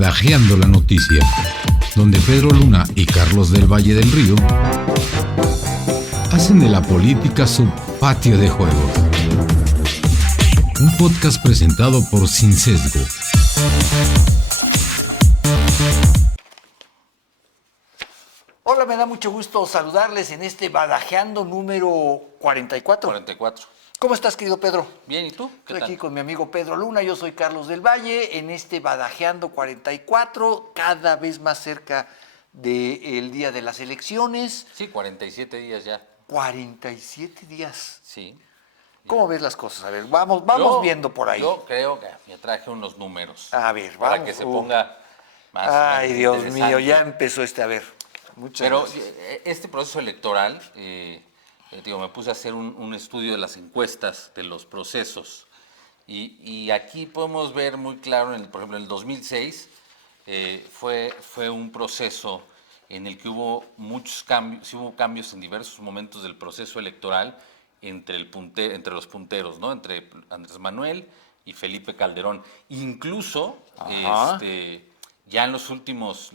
Badajeando la Noticia, donde Pedro Luna y Carlos del Valle del Río hacen de la política su patio de juegos. Un podcast presentado por Sin Sesgo. Hola, me da mucho gusto saludarles en este Badajeando número 44. 44. ¿Cómo estás, querido Pedro? Bien, ¿y tú? Estoy aquí con mi amigo Pedro Luna, yo soy Carlos del Valle, en este Badajeando 44, cada vez más cerca del día de las elecciones. Sí, 47 días ya. 47 días. Sí. ¿Cómo ves las cosas? A ver, vamos viendo por ahí. Yo creo que me traje unos números. A ver, para vamos. que se ponga más. Ay, Dios interesante. mío, ya empezó a ver. Muchas Pero gracias. este proceso electoral, me puse a hacer un estudio de las encuestas, de los procesos. Y aquí podemos ver muy claro, por ejemplo, en el 2006 fue un proceso en el que hubo muchos cambios, sí hubo cambios en diversos momentos del proceso electoral entre los punteros, ¿no? Entre Andrés Manuel y Felipe Calderón. Incluso, ya en los últimos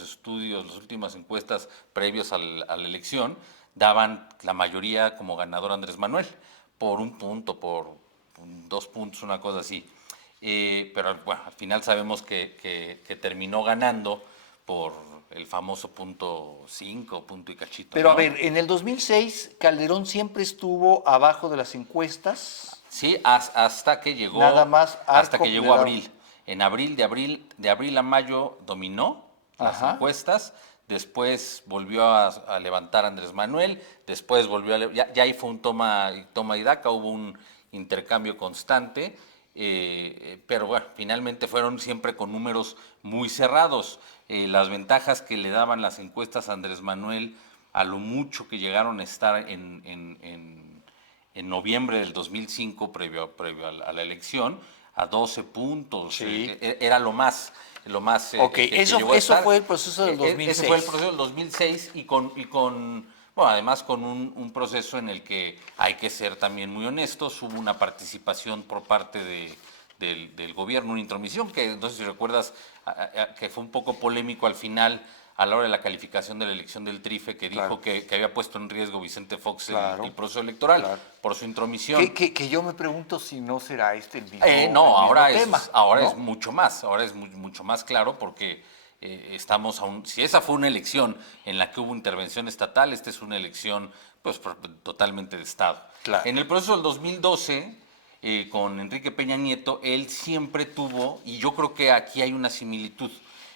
estudios, las últimas encuestas previos a la elección, daban la mayoría como ganador a Andrés Manuel, por un punto, por 2 puntos, una cosa así. Pero bueno, al final sabemos que terminó ganando por el famoso punto 5, punto y cachito. Pero ¿no? a ver, en el 2006 Calderón siempre estuvo abajo de las encuestas. Sí, hasta que llegó. Nada más hasta que Arco llegó le daba. abril. En abril, de abril a mayo dominó las encuestas. Después volvió a levantar Andrés Manuel. Después volvió ya ahí fue un toma y daca, hubo un intercambio constante. Pero bueno, finalmente fueron siempre con números muy cerrados. Las ventajas que le daban las encuestas a Andrés Manuel, a lo mucho que llegaron a estar en noviembre del 2005, previo a la elección, a 12 puntos. Sí. Era lo más Ok, que eso llegó a estar. fue el proceso del 2006. Ese fue el proceso del 2006 y además con un proceso en el que hay que ser también muy honestos. Hubo una participación por parte del gobierno, una intromisión que, no sé si recuerdas, que fue un poco polémico al final, a la hora de la calificación de la elección del Trife, que dijo que había puesto en riesgo Vicente Fox el proceso electoral por su intromisión. Que yo me pregunto si no será el mismo, ahora tema. Es mucho más, ahora es mucho más claro porque estamos aún, si esa fue una elección en la que hubo intervención estatal, esta es una elección pues totalmente de Estado. Claro. En el proceso del 2012, con Enrique Peña Nieto, él siempre tuvo, y yo creo que aquí hay una similitud.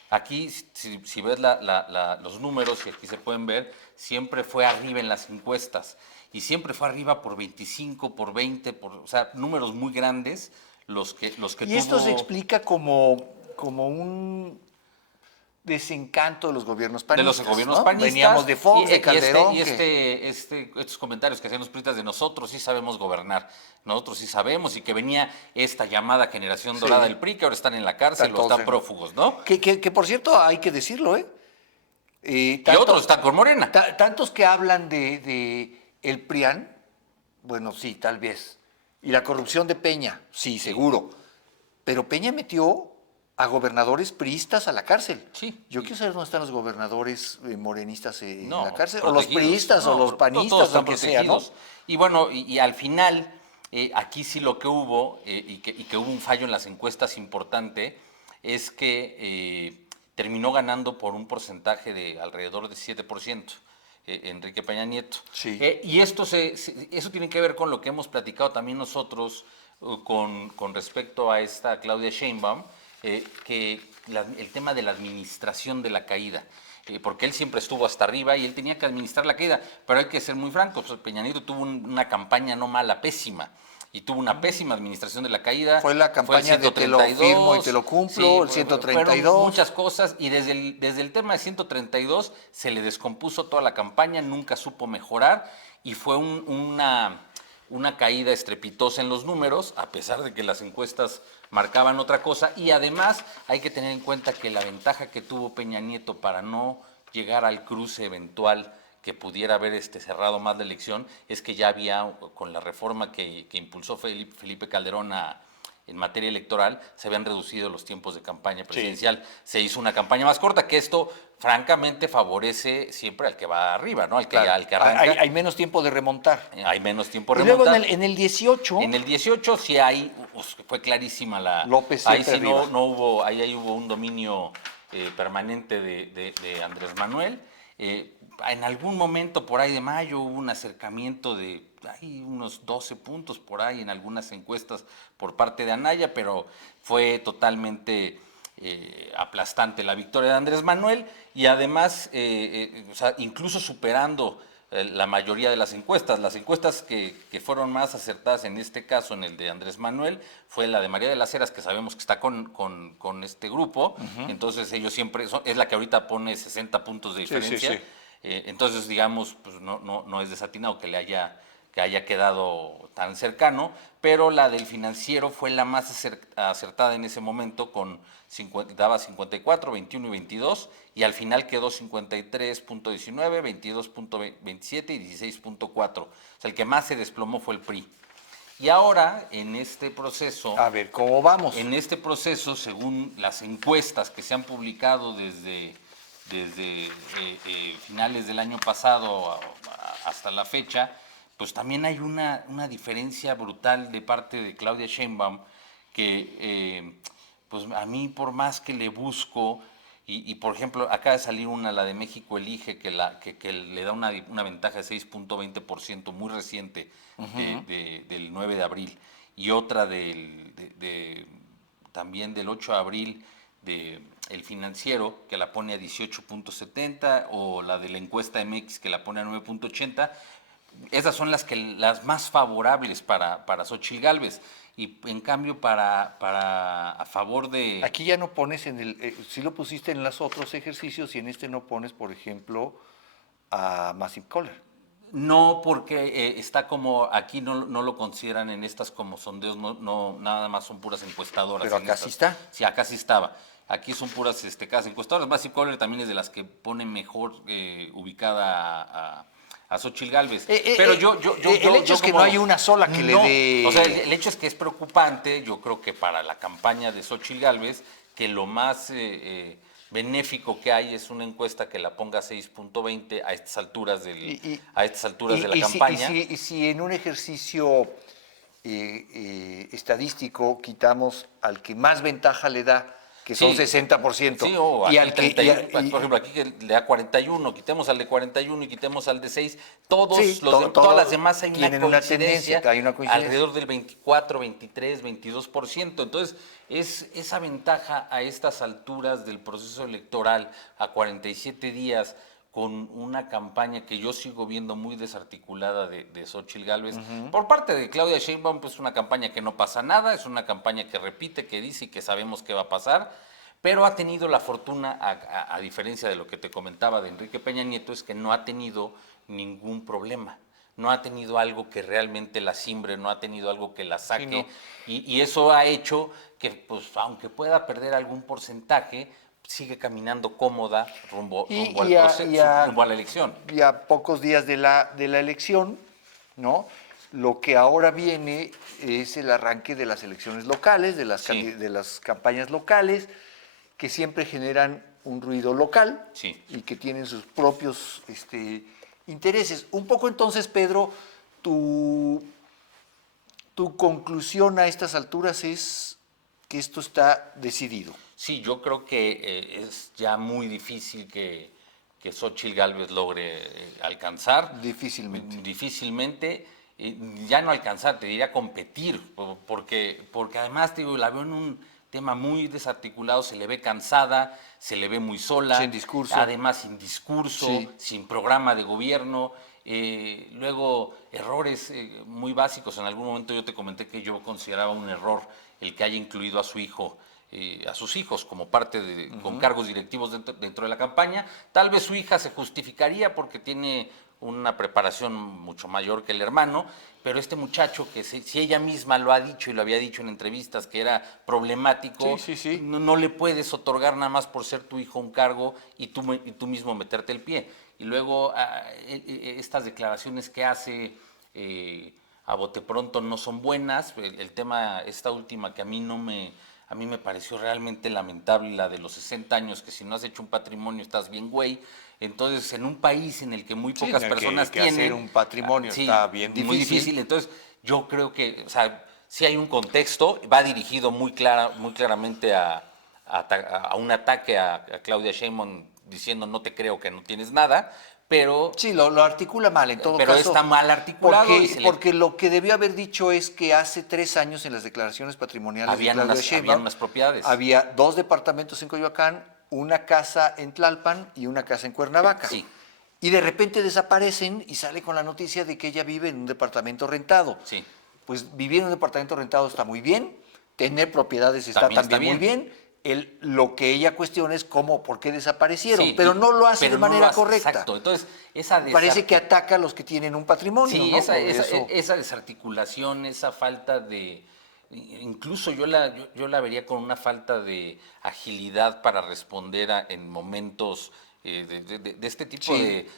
Aquí, si ves los números, y aquí se pueden ver, siempre fue arriba en las encuestas. Y siempre fue arriba por 25, por 20, o sea, números muy grandes los que tuvo. Y esto se explica como un desencanto de los gobiernos panistas. De los gobiernos ¿no? panistas. Veníamos de Fox, de Calderón. Estos comentarios que hacían los priistas de nosotros sí sabemos gobernar, nosotros sí sabemos, y que venía esta llamada generación dorada del PRI, que ahora están en la cárcel o están prófugos, ¿no? Que por cierto, hay que decirlo, y otros están con Morena. Tantos que hablan de el PRIAN, bueno, sí, tal vez. Y la corrupción de Peña, sí, seguro. Pero Peña metió a gobernadores priistas a la cárcel. Sí. Yo quiero saber dónde están los gobernadores morenistas en la cárcel, protegidos. o los priistas, o los panistas, o lo que sea, ¿no? Y bueno, y al final, aquí sí lo que hubo, y que hubo un fallo en las encuestas importante, es que terminó ganando por un porcentaje de alrededor de 7%. Enrique Peña Nieto. Sí. Y eso tiene que ver con lo que hemos platicado también nosotros con respecto a esta Claudia Sheinbaum, que el tema de la administración de la caída, porque él siempre estuvo hasta arriba y él tenía que administrar la caída, pero hay que ser muy francos, pues Peña Nieto tuvo una campaña no mala, pésima, y tuvo una pésima administración de la caída. Fue la campaña de te lo firmo y te lo cumplo, el 132. Fueron muchas cosas, y desde el tema de 132 se le descompuso toda la campaña, nunca supo mejorar, y fue una caída estrepitosa en los números, a pesar de que las encuestas marcaban otra cosa. Y además hay que tener en cuenta que la ventaja que tuvo Peña Nieto para no llegar al cruce eventual que pudiera haber cerrado más la elección es que ya había, con la reforma que impulsó Felipe Calderón en materia electoral, se habían reducido los tiempos de campaña presidencial. Sí. Se hizo una campaña más corta, que esto francamente favorece siempre al que va arriba, ¿no? Al que, al que arranca. Hay menos tiempo de remontar. Hay menos tiempo de remontar. Luego en el 18... En el 18 sí hay, pues, fue clarísima la... López ahí sí arriba. no hubo, ahí hubo un dominio permanente de Andrés Manuel. En algún momento por ahí de mayo hubo un acercamiento de hay unos 12 puntos por ahí en algunas encuestas por parte de Anaya, pero fue totalmente aplastante la victoria de Andrés Manuel y además o sea, incluso superando la mayoría de las encuestas que fueron más acertadas en este caso, en el de Andrés Manuel, fue la de María de las Heras, que sabemos que está con este grupo, entonces ellos siempre, es la que ahorita pone 60 puntos de diferencia, sí. Entonces digamos, pues no es desatinado que haya quedado tan cercano, pero la del Financiero fue la más acertada en ese momento, daba 54, 21 y 22, y al final quedó 53.19, 22.27 y 16.4. O sea, el que más se desplomó fue el PRI. Y ahora, en este proceso... A ver, ¿cómo vamos? En este proceso, según las encuestas que se han publicado desde finales del año pasado hasta la fecha, pues también hay una diferencia brutal de parte de Claudia Sheinbaum que, pues a mí por más que le busco, y por ejemplo, acaba de salir la de México Elige, que le da una ventaja de 6.20% muy reciente del 9 de abril, y otra también del 8 de abril de El Financiero, que la pone a 18.70, o la de la encuesta MX, que la pone a 9.80. Esas son las más favorables para Xóchitl Gálvez. Y en cambio, a favor de... Aquí ya no pones sí lo pusiste en los otros ejercicios y en este no pones, por ejemplo, a Massive Caller. No, porque está como, aquí no lo consideran en estas como sondeos, no nada más son puras encuestadoras. Pero acá sí está. Sí, acá sí estaba. Aquí son puras casas encuestadoras. Massive Caller también es de las que pone mejor ubicada a Xóchitl Gálvez. Pero el hecho es que no hay una sola que le dé... O sea, el hecho es que es preocupante, yo creo que para la campaña de Xóchitl Gálvez, que lo más benéfico que hay es una encuesta que la ponga 6.20 a estas alturas de la campaña. Y si en un ejercicio estadístico quitamos al que más ventaja le da, que son 60%. Sí, o y al 31, por ejemplo, aquí que le da 41, quitemos al de 41 y quitemos al de 6, todas las demás hay una coincidencia, alrededor del 24, 23, 22%. Entonces, esa ventaja a estas alturas del proceso electoral, a 47 días, con una campaña que yo sigo viendo muy desarticulada de Xóchitl Gálvez. Por parte de Claudia Sheinbaum, pues una campaña que no pasa nada, es una campaña que repite, que dice y que sabemos qué va a pasar, pero ha tenido la fortuna, a diferencia de lo que te comentaba de Enrique Peña Nieto, es que no ha tenido ningún problema. No ha tenido algo que realmente la simbre, no ha tenido algo que la saque. Sí, no. Y eso ha hecho que, pues, aunque pueda perder algún porcentaje, sigue caminando cómoda rumbo a la elección. Y a pocos días de la elección, ¿no? Lo que ahora viene es el arranque de las elecciones locales, de las campañas locales, que siempre generan un ruido local y que tienen sus propios intereses. Un poco entonces, Pedro, tu conclusión a estas alturas es que esto está decidido. Sí, yo creo que es ya muy difícil que Xóchitl Gálvez logre alcanzar. Difícilmente. Ya no alcanzar, te diría competir, porque además te digo, la veo en un tema muy desarticulado, se le ve cansada, se le ve muy sola. Sin discurso. Además sin discurso, sin programa de gobierno. Luego errores muy básicos. En algún momento yo te comenté que yo consideraba un error el que haya incluido a su hijo, a sus hijos como parte con cargos directivos dentro de la campaña. Tal vez su hija se justificaría porque tiene una preparación mucho mayor que el hermano, pero este muchacho que si ella misma lo ha dicho y lo había dicho en entrevistas que era problemático, no le puedes otorgar nada más por ser tu hijo un cargo y tú mismo meterte el pie. Y luego estas declaraciones que hace a bote pronto no son buenas. El tema, esta última que a mí me pareció realmente lamentable, la de los 60 años, que si no has hecho un patrimonio estás bien güey. Entonces, en un país en el que muy pocas personas que tienen... hacer un patrimonio está bien difícil. Muy difícil. Entonces, yo creo que, o sea, sí hay un contexto, va dirigido muy claramente a un ataque a Claudia Sheinbaum diciendo no te creo que no tienes nada, pero... Sí, lo articula mal en todo pero caso. está mal articulado. Porque lo que debió haber dicho es que hace 3 años en las declaraciones patrimoniales de Claudia Sheinbaum habían unas propiedades. había 2 departamentos en Coyoacán, una casa en Tlalpan y una casa en Cuernavaca. Sí. Y de repente desaparecen y sale con la noticia de que ella vive en un departamento rentado. Sí. Pues vivir en un departamento rentado está muy bien, tener propiedades está también muy bien. Lo que ella cuestiona es por qué desaparecieron, Sí, pero no lo hace de manera correcta. Exacto. Entonces, parece que ataca a los que tienen un patrimonio. Sí, ¿no? esa desarticulación, esa falta de... Incluso yo la vería con una falta de agilidad para responder en momentos de este tipo de...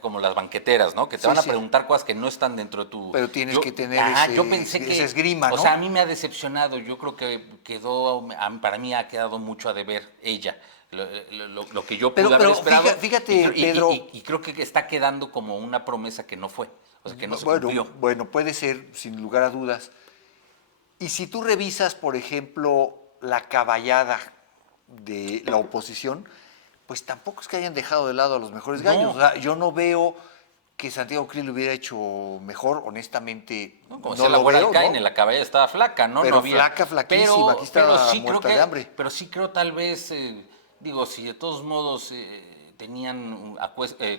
como las banqueteras, ¿no? Que te van a preguntar cosas que no están dentro de tu... Pero tienes que tener yo pensé que, esa esgrima, ¿no? O sea, a mí me ha decepcionado. Yo creo que para mí ha quedado mucho a deber ella. Lo que yo pude haber esperado. Fíjate, Pedro... Y creo que está quedando como una promesa que no fue. O sea, que no se cumplió. Bueno, puede ser, sin lugar a dudas. Y si tú revisas, por ejemplo, la caballada de la oposición, pues tampoco es que hayan dejado de lado a los mejores gallos. O sea, yo no veo que Santiago Krill lo hubiera hecho mejor, honestamente. Como no lo veo, ¿no? En la caballa estaba flaca, ¿no? Pero no había, flaquísima, aquí estaba muerta de hambre. Pero sí creo tal vez, si de todos modos tenían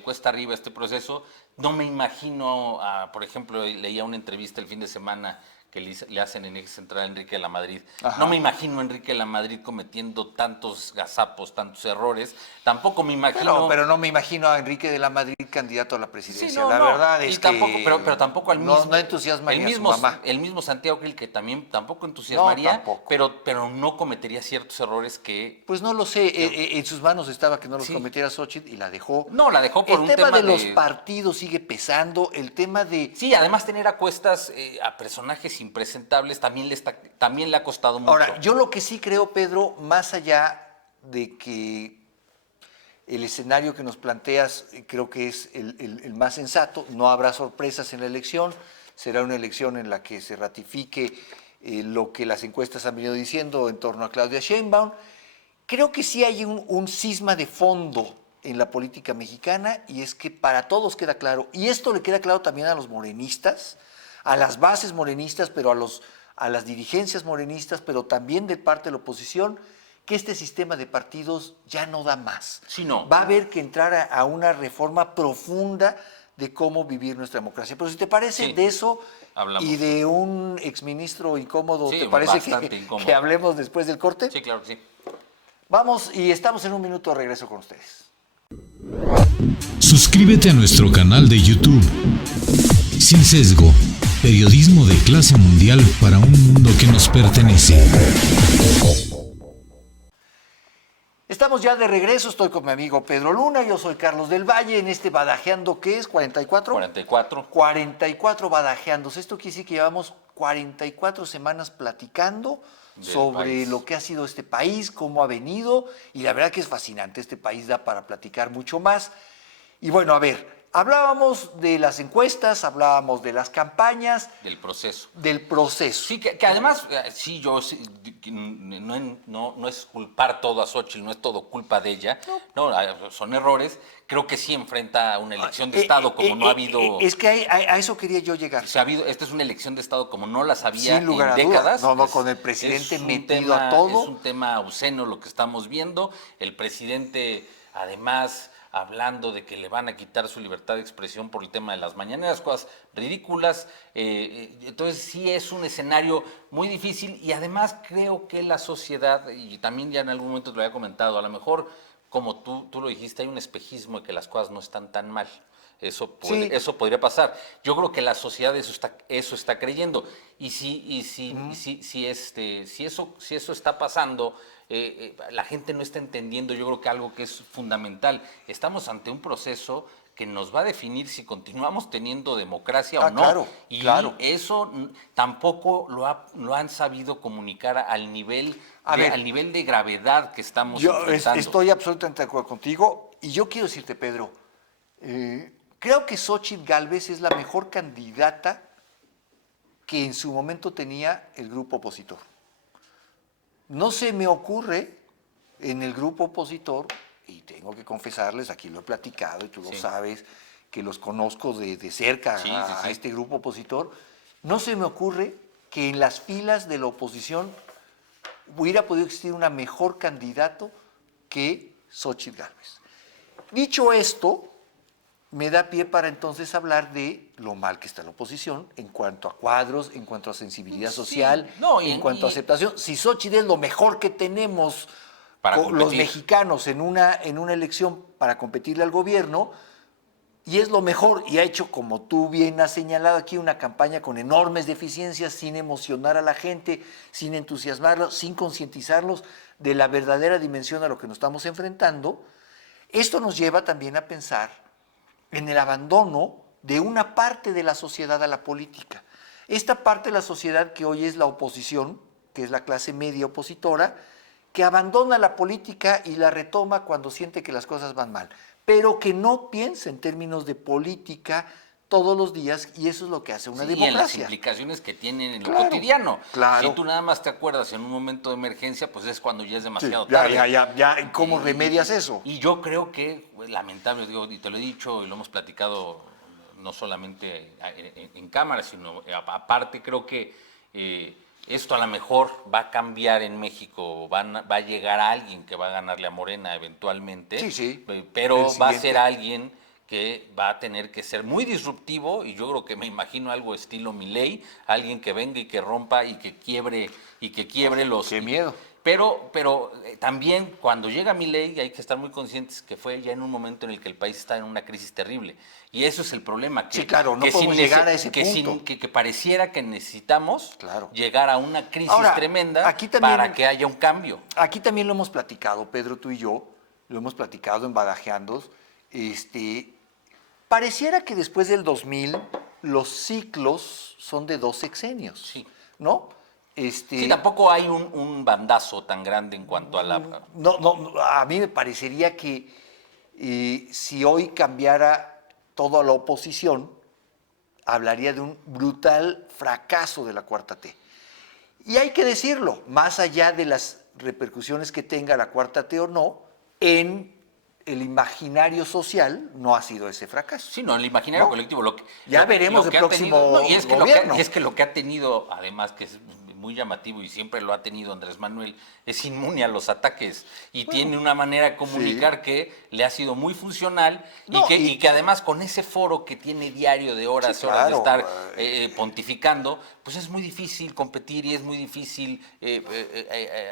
cuesta arriba este proceso, no me imagino, por ejemplo, leía una entrevista el fin de semana que le hacen en Eje Central a Enrique de la Madrid. Ajá. No me imagino a Enrique de la Madrid cometiendo tantos gazapos, tantos errores. Tampoco me imagino... Pero no me imagino a Enrique de la Madrid candidato a la presidencia. La verdad es tampoco, que... Pero tampoco al mismo... No entusiasmaría a su mamá. El mismo Santiago Krill, que también tampoco entusiasmaría, tampoco. Pero no cometería ciertos errores que... Pues no lo sé. En sus manos estaba que no los cometiera Xóchitl y la dejó. No, la dejó por un tema de... El tema de los partidos sigue pesando. El tema de... Sí, además tener a cuestas a personajes impresentables también le ha costado mucho. Ahora, yo lo que sí creo, Pedro, más allá de que el escenario que nos planteas creo que es el más sensato, no habrá sorpresas en la elección, será una elección en la que se ratifique lo que las encuestas han venido diciendo en torno a Claudia Sheinbaum. Creo que sí hay un cisma de fondo en la política mexicana y es que para todos queda claro, y esto le queda claro también a los morenistas, a las bases morenistas, pero a las dirigencias morenistas, pero también de parte de la oposición, que este sistema de partidos ya no da más. Sí, no. Va a haber que entrar a una reforma profunda de cómo vivir nuestra democracia. Pero si te parece, de eso hablamos. Y de un exministro incómodo, ¿te parece que hablemos después del corte? Sí, claro que sí. Vamos y estamos en un minuto de regreso con ustedes. Suscríbete a nuestro canal de YouTube. Sin Sesgo. Periodismo de clase mundial para un mundo que nos pertenece. Estamos ya de regreso, estoy con mi amigo Pedro Luna, yo soy Carlos del Valle, en este Badajeando, ¿qué es? ¿44? 44. 44 Badajeandos. Esto quiere decir que llevamos 44 semanas platicando sobre lo que ha sido este país, cómo ha venido, y la verdad que es fascinante, este país da para platicar mucho más. Y bueno, a ver, hablábamos de las encuestas, hablábamos de las campañas. Del proceso. Del proceso. Sí, que además, no es culpar todo a Xóchitl, no es todo culpa de ella, no, son errores. Creo que sí enfrenta una elección de Estado como no ha habido... Es que a eso quería yo llegar. Esta es una elección de Estado como no las había sin lugar en a décadas. No, con el presidente metido a todo. Es un tema obsceno lo que estamos viendo. El presidente, además, hablando de que le van a quitar su libertad de expresión por el tema de las mañaneras, cosas ridículas. Entonces sí es un escenario muy difícil y además creo que la sociedad, y también ya en algún momento te lo había comentado, a lo mejor como tú lo dijiste, hay un espejismo de que las cosas no están tan mal. Eso podría pasar. Yo creo que la sociedad eso está creyendo. Y si eso está pasando, la gente no está entendiendo, yo creo que algo que es fundamental. Estamos ante un proceso que nos va a definir si continuamos teniendo democracia o no. Claro, Y claro. eso tampoco lo han sabido comunicar al nivel al nivel de gravedad que estamos enfrentando. Estoy absolutamente de acuerdo contigo y yo quiero decirte, Pedro, creo que Xóchitl Gálvez es la mejor candidata que en su momento tenía el grupo opositor. No se me ocurre en el grupo opositor, y tengo que confesarles, aquí lo he platicado y tú lo sabes, que los conozco de cerca a este grupo opositor, no se me ocurre que en las filas de la oposición hubiera podido existir una mejor candidato que Xóchitl Gálvez. Dicho esto, me da pie para entonces hablar de lo mal que está la oposición en cuanto a cuadros, en cuanto a sensibilidad social, en cuanto a aceptación. Si Xóchitl es lo mejor que tenemos los mexicanos en una elección para competirle al gobierno, y es lo mejor, y ha hecho, como tú bien has señalado aquí, una campaña con enormes deficiencias, sin emocionar a la gente, sin entusiasmarlos, sin concientizarlos de la verdadera dimensión a lo que nos estamos enfrentando. Esto nos lleva también a pensar en el abandono de una parte de la sociedad a la política. Esta parte de la sociedad que hoy es la oposición, que es la clase media opositora, que abandona la política y la retoma cuando siente que las cosas van mal, pero que no piensa en términos de política todos los días, y eso es lo que hace una democracia. Y en las implicaciones que tienen en lo cotidiano. Claro. Si tú nada más te acuerdas en un momento de emergencia, pues es cuando ya es demasiado tarde. Ya, ¿cómo remedias eso? Y yo creo que, lamentable, digo, y te lo he dicho y lo hemos platicado no solamente en cámara, sino aparte, creo que esto a lo mejor va a cambiar en México, va a llegar a alguien que va a ganarle a Morena eventualmente, pero va a ser alguien que va a tener que ser muy disruptivo, y yo creo que me imagino algo estilo Milei, alguien que venga y que rompa y que quiebre los... ¡Qué miedo! Pero también cuando llega Milei hay que estar muy conscientes que fue ya en un momento en el que el país está en una crisis terrible. Y eso es el problema. Que, no podemos llegar a ese punto. Que pareciera que necesitamos llegar a una crisis tremenda para que haya un cambio. Aquí también lo hemos platicado, Pedro, tú y yo, lo hemos platicado en Badajeandos. Pareciera que después del 2000 los ciclos son de 2 sexenios, ¿no? Sí, tampoco hay un bandazo tan grande en cuanto a la... No, a mí me parecería que si hoy cambiara toda la oposición, hablaría de un brutal fracaso de la Cuarta T. Y hay que decirlo, más allá de las repercusiones que tenga la Cuarta T o no, en el imaginario social no ha sido ese fracaso. Sí, no, el imaginario colectivo. Veremos el próximo gobierno. Y es que lo que ha tenido, además, que es muy llamativo y siempre lo ha tenido Andrés Manuel, es inmune a los ataques y tiene una manera de comunicar que le ha sido muy funcional y que además con ese foro que tiene diario de horas de estar pontificando, pues es muy difícil competir y es muy difícil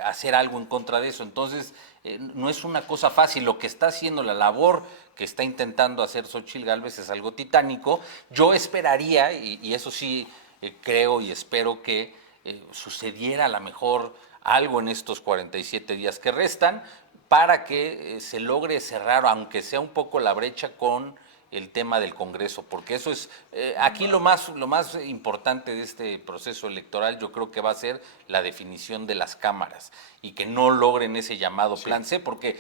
hacer algo en contra de eso. Entonces, no es una cosa fácil. Lo que está haciendo, la labor que está intentando hacer Xóchitl Gálvez es algo titánico. Yo esperaría, y eso sí creo y espero que sucediera a lo mejor algo en estos 47 días que restan para que se logre cerrar, aunque sea un poco la brecha con el tema del Congreso, porque eso es, aquí lo más importante de este proceso electoral yo creo que va a ser la definición de las cámaras y que no logren ese llamado plan C, porque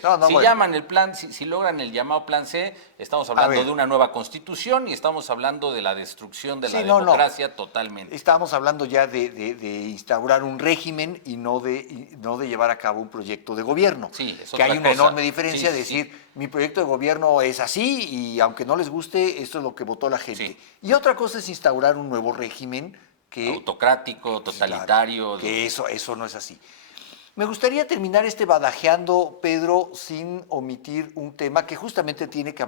si logran el llamado plan C, estamos hablando de una nueva constitución y estamos hablando de la destrucción de la democracia totalmente. Estamos hablando ya de instaurar un régimen y no de llevar a cabo un proyecto de gobierno. Sí, es que hay una enorme diferencia de decir, mi proyecto de gobierno es así y aunque no les guste, esto es lo que votó la gente. Sí. Y otra cosa es instaurar un nuevo régimen que... autocrático, totalitario. Que eso no es así. Me gustaría terminar este badajeando, Pedro, sin omitir un tema que justamente tiene que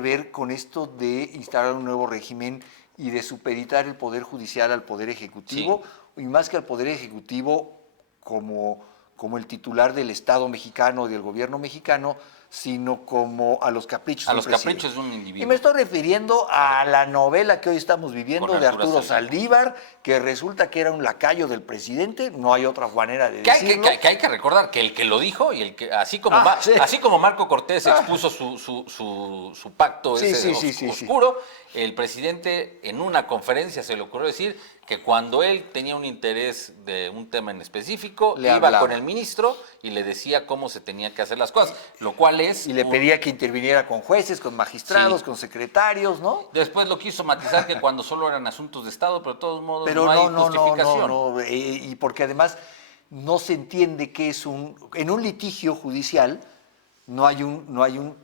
ver con esto de instaurar un nuevo régimen y de supeditar el Poder Judicial al Poder Ejecutivo, y más que al Poder Ejecutivo como como el titular del Estado mexicano y del gobierno mexicano, sino como a los caprichos A de un los presidente. caprichos de un individuo. Y me estoy refiriendo a la novela que hoy estamos viviendo Con de Arturo Arturo Saldívar, que resulta que era un lacayo del presidente, no hay otra manera de decirlo. Que hay que recordar que el que lo dijo y el que, así como así como Marco Cortés expuso su pacto oscuro, el presidente en una conferencia se le ocurrió decir que cuando él tenía un interés de un tema en específico, Le iba hablaba con el ministro y le decía cómo se tenía que hacer las cosas, lo cual es... Y le pedía que interviniera con jueces, con magistrados, con secretarios, ¿no? Después lo quiso matizar que cuando solo eran asuntos de Estado, pero de todos modos Pero no hay justificación. no, y porque además no se entiende que en un litigio judicial no hay un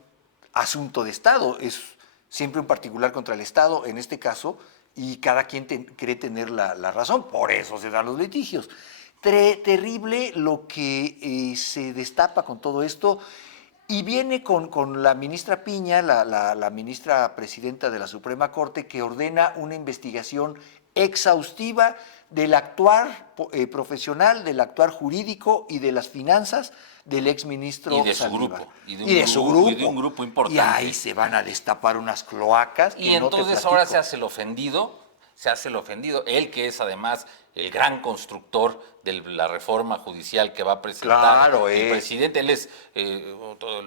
asunto de Estado, es siempre un particular contra el Estado, en este caso, y cada quien cree tener la razón, por eso se dan los litigios. Terrible lo que se destapa con todo esto, y viene con la ministra Piña, la ministra presidenta de la Suprema Corte, que ordena una investigación exhaustiva del actuar profesional, del actuar jurídico y de las finanzas del exministro Y de su Saldívar. grupo, Y de su grupo. y de un grupo importante. Y ahí se van a destapar unas cloacas que Y no te entonces ahora platico. se hace el ofendido, él que es además el gran constructor de la reforma judicial que va a presentar Claro, el presidente, él es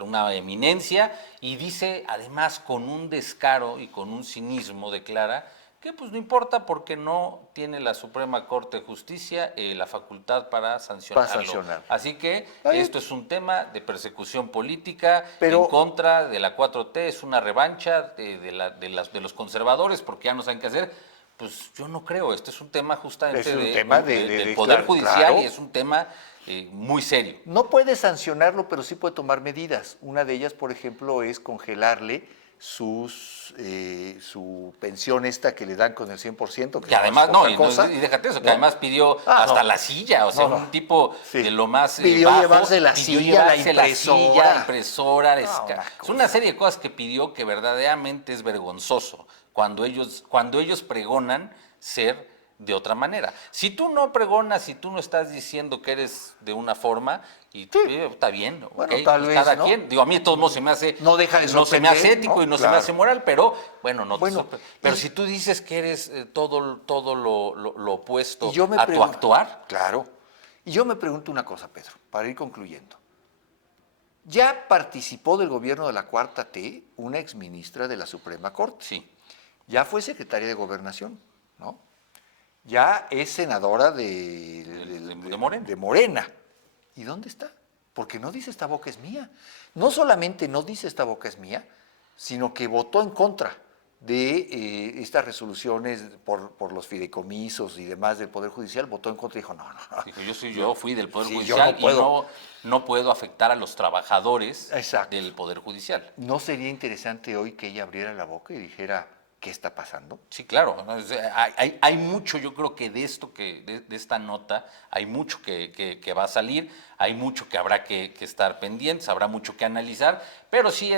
una eminencia, y dice además con un descaro y con un cinismo, declara que pues no importa porque no tiene la Suprema Corte de Justicia la facultad para sancionarlo. Así que esto es un tema de persecución política en contra de la 4T, es una revancha de los conservadores porque ya no saben qué hacer. Pues yo no creo, este es un tema justamente del Poder Judicial, claro. Y es un tema muy serio. No puede sancionarlo, pero sí puede tomar medidas. Una de ellas, por ejemplo, es congelarle su pensión esta que le dan con el 100%. Que además, y déjate eso, que además pidió la silla, o sea, un tipo de lo más pidió bajo. Llevarse la silla, la impresora. Es una serie de cosas que pidió que verdaderamente es vergonzoso cuando ellos pregonan ser de otra manera. Si tú no pregonas, si tú no estás diciendo que eres de una forma, está bien, bueno, ¿okay? tal pues vez, cada ¿no? quien, digo, a mí de todos modos se me hace, no deja de no se me hace ético, ¿no? Y no Claro. se me hace moral, pero bueno, pero y, si tú dices que eres todo lo opuesto tu actuar. Claro. Y yo me pregunto una cosa, Pedro, para ir concluyendo. Ya participó del gobierno de la 4T una exministra de la Suprema Corte. Sí. Ya fue secretaria de Gobernación, ¿no? Ya es senadora de Morena. ¿Y dónde está? Porque no dice esta boca es mía. No solamente no dice esta boca es mía, sino que votó en contra de estas resoluciones por los fideicomisos y demás del Poder Judicial, votó en contra y dijo, no. Dijo, yo fui del Poder Judicial y no puedo afectar a los trabajadores del Poder Judicial. ¿No sería interesante hoy que ella abriera la boca y dijera qué está pasando? Sí, claro. Hay mucho, yo creo que de esto, de esta nota, hay mucho que va a salir, hay mucho que habrá que estar pendientes, habrá mucho que analizar, pero sí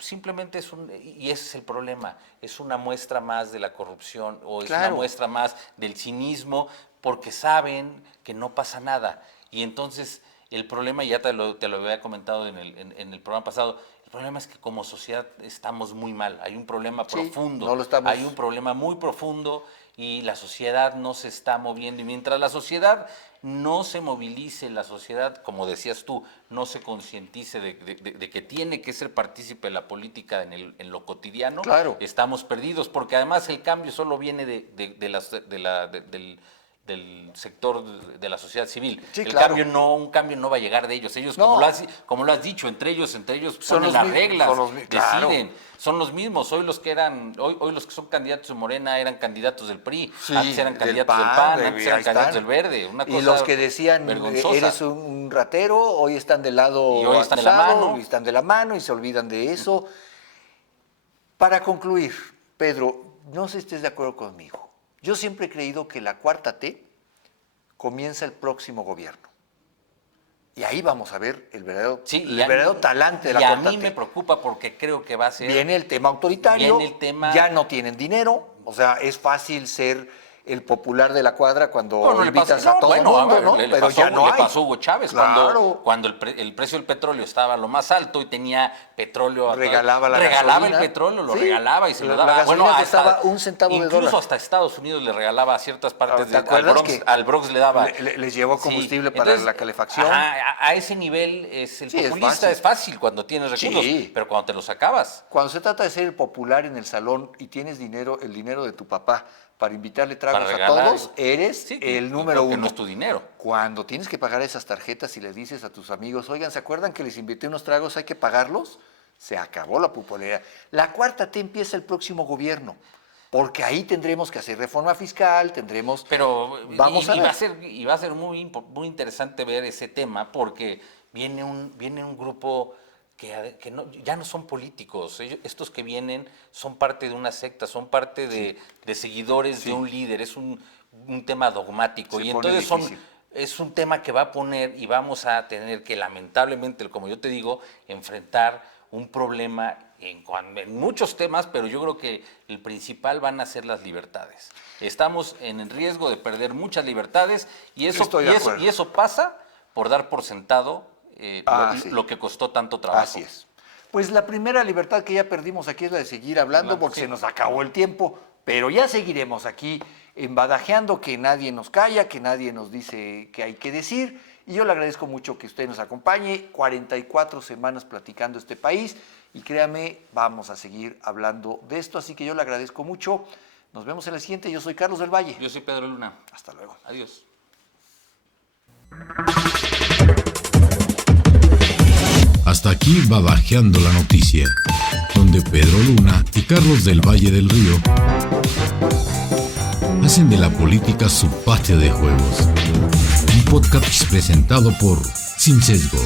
simplemente y ese es el problema, es una muestra más de la corrupción o es una muestra más del cinismo, porque saben que no pasa nada. Y entonces el problema, ya te lo había comentado en el programa pasado, el problema es que como sociedad estamos muy mal, hay un problema profundo, hay un problema muy profundo y la sociedad no se está moviendo. Y mientras la sociedad no se movilice, la sociedad, como decías tú, no se concientice de que tiene que ser partícipe de la política en lo cotidiano, estamos perdidos, porque además el cambio solo viene del sector de la sociedad civil. Un cambio no va a llegar de ellos. Ellos, como lo has dicho, entre ellos ponen las reglas, deciden. Son los mismos. Hoy los que son candidatos de Morena eran candidatos del PRI, antes eran candidatos del PAN, antes eran candidatos del Verde. Una cosa y los que decían vergonzosa. Eres un ratero, hoy están del lado y hoy están de la mano y se olvidan de eso. Para concluir, Pedro, no sé si estés de acuerdo conmigo. Yo siempre he creído que la 4T comienza el próximo gobierno. Y ahí vamos a ver el verdadero talante de la 4T. Y a mí me preocupa porque creo que va a ser... Viene el tema autoritario, ya no tienen dinero, o sea, es fácil ser el popular de la cuadra cuando No, no le invitas pasó, a no, todo el bueno, mundo, a ver, ¿no? le Pero pasó, ya no le hay. pasó a Hugo Chávez Claro. cuando el precio del petróleo estaba a lo más alto y tenía petróleo. Regalaba la regalaba gasolina. el petróleo, lo Sí. regalaba y se lo La daba. gasolina hasta costaba un centavo de incluso dólar. hasta Estados Unidos le regalaba a ciertas partes ¿Te acuerdas que al Bronx le daba. les llevó combustible para la calefacción? Ajá, a ese nivel es el Sí, populista, es fácil cuando tienes recursos, Sí. pero cuando te los acabas. Cuando se trata de ser el popular en el salón y tienes dinero, el dinero de tu papá, para invitarle tragos Para a regalar. todos, eres Sí, el yo número creo que uno. no es tu dinero. Cuando tienes que pagar esas tarjetas y le dices a tus amigos, oigan, ¿se acuerdan que les invité unos tragos, hay que pagarlos? Se acabó la popularidad. La cuarta T empieza el próximo gobierno, porque ahí tendremos que hacer reforma fiscal, tendremos... Pero Vamos a ver. va a ser muy interesante ver ese tema porque viene un grupo que ya no son políticos. Estos que vienen son parte de una secta, son parte de seguidores de un líder. Es un tema dogmático. Se y pone entonces difícil. es un tema que va a poner y vamos a tener que lamentablemente, como yo te digo, enfrentar un problema en muchos temas, pero yo creo que el principal van a ser las libertades. Estamos en el riesgo de perder muchas libertades y Estoy de acuerdo. y eso pasa por dar por sentado Sí. lo que costó tanto trabajo. Así es. Pues la primera libertad que ya perdimos aquí es la de seguir hablando porque Sí. se nos acabó el tiempo, pero ya seguiremos aquí embadajeando, que nadie nos calla, que nadie nos dice qué hay que decir. Y yo le agradezco mucho que usted nos acompañe, 44 semanas platicando este país y créame, vamos a seguir hablando de esto, así que yo le agradezco mucho. Nos vemos en la siguiente, yo soy Carlos del Valle. Yo soy Pedro Luna. Hasta luego. Adiós. Hasta aquí Badajeando la Noticia, donde Pedro Luna y Carlos del Valle del Río hacen de la política su patio de juegos. Un podcast presentado por Sin Sesgo.